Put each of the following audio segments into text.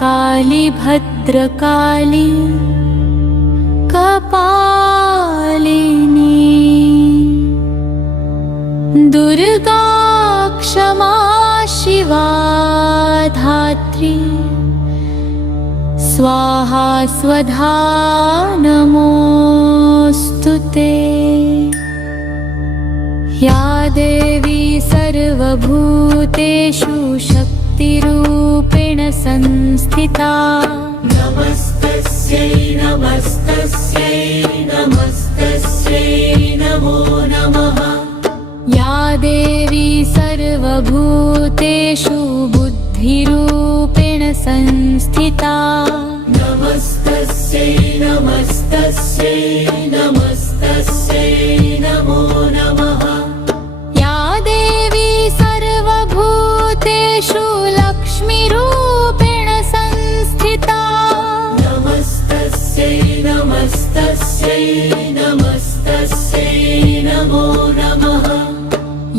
काली भद्रकाली कपालिनी दुर्गा क्षमा शिवा धात्री स्वाहा स्वधा नमोस्तुते। या देवी सर्वभूतेषु शक्तिरूपेण संस्थिता नमस्तस्यै नमस्तस्यै नमस्तस्यै नमो नमः। या देवी सर्वभूतेषु बुद्धिरूपेण संस्थिता नमस्तस्यै नमस्तस्यै नमस्तस्यै नमो नमः। या देवी सर्वभूतेषु लक्ष्मीरूपेण संस्थिता नमस्तस्यै नमस्तस्यै नमस्तस्यै नमो नमः।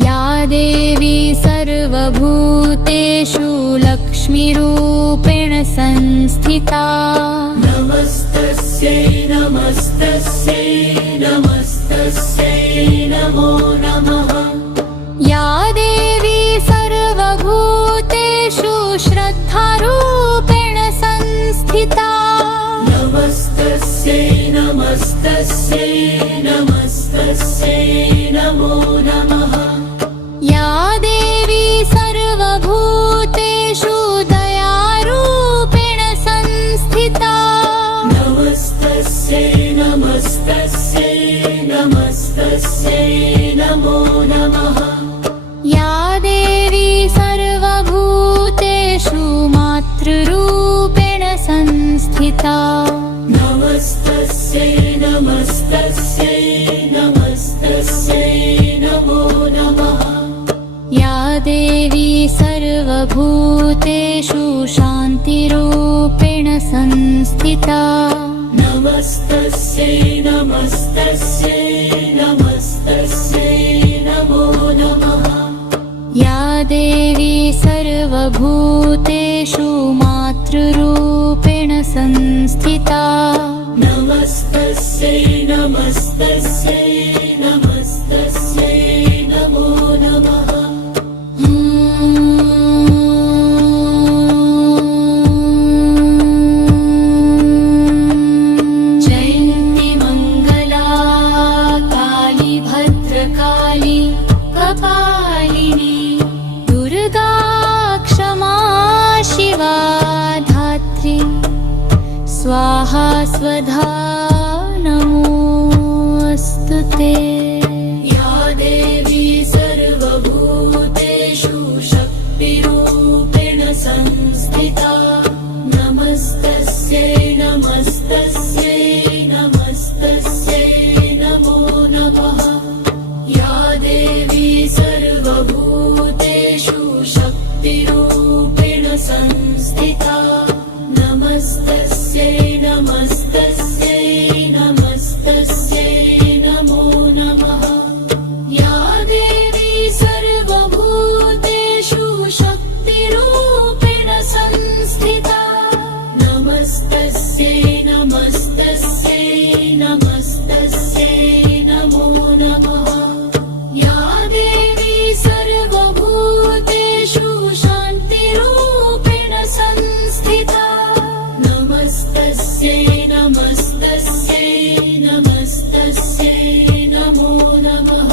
या देवी सर्वभूतेषु लक्ष्मीरूपेण संस्थिता नमस्तस्यै नमस्तस्यै नमस्तस्यै नमो नमः। या देवी सर्वभूतेषु श्रद्धारूपेण संस्थिता नमस्तस्यै नमस्तस्यै नमस्तस्यै नमो नमः। या देवी सर्वभूतेषु दयारूपेण संस्थिता नमस्तस्यै नमस्तस्यै नमस्तस्यै नमो नमः। या देवी सर्वभूतेषु मातृरूपेण संस्थिता नमस्तस्यै नमस्तस्यै नमस्तस्यै नमो नमः। या देवी सर्वभूतेषु शान्तिरूपेण संस्थिता नमस्तस्यै नमस्तस्यै नमस्तस्यै नमो नमः। या देवी सर्वभूतेषु मातृरूपेण संस्थिता नमस्तस्यै नमस्तस्यै नमस्तस्यै नमो नमः। जयन्ती मंगला काली भद्रकाली कपालिनी दुर्गा क्षमा शिवा धात्री स्वाहा स्वधा नमोस्तुते। या देवी सर्वभूतेषु शक्तिरूपेण संस्थिता नमस्तस्यै नमस्तस्यै नमस्तस्यै नमो नमः। या देवी सर्वभूतेषु शक्तिरूपेण संस्थिता नमस्तस्यै नमस्तस्यै नमस्तस्यै नमो नमः। या देवी सर्वभूतेषु शक्तिरूपेण संस्थिता नमस्तस्यै नमस्तस्यै नमस्तस्यै नमो नमः। या देवी सर्वभूतेषु शान्तिरूपेण संस्थिता नमस्तस्यै नमस्तस्यै नमस्तस्यै नमो नमः।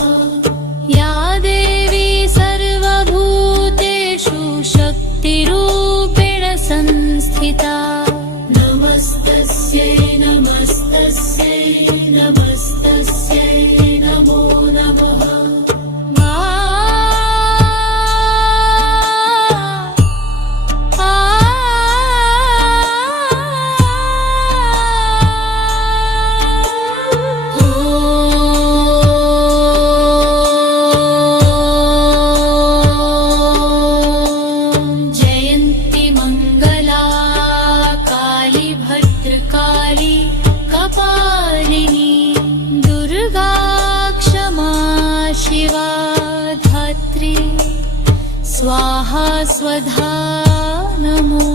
या देवी सर्वभूतेषु शक्तिरूपेण संस्थिता नमस्तस्यै नमस्तस्यै नमस्तस्यै नमो नमः। जयन्ती मंगला काली भद्रकाली कपालिनी दुर्गा क्षमा शिवा धात्री स्वाहा स्वधा नमो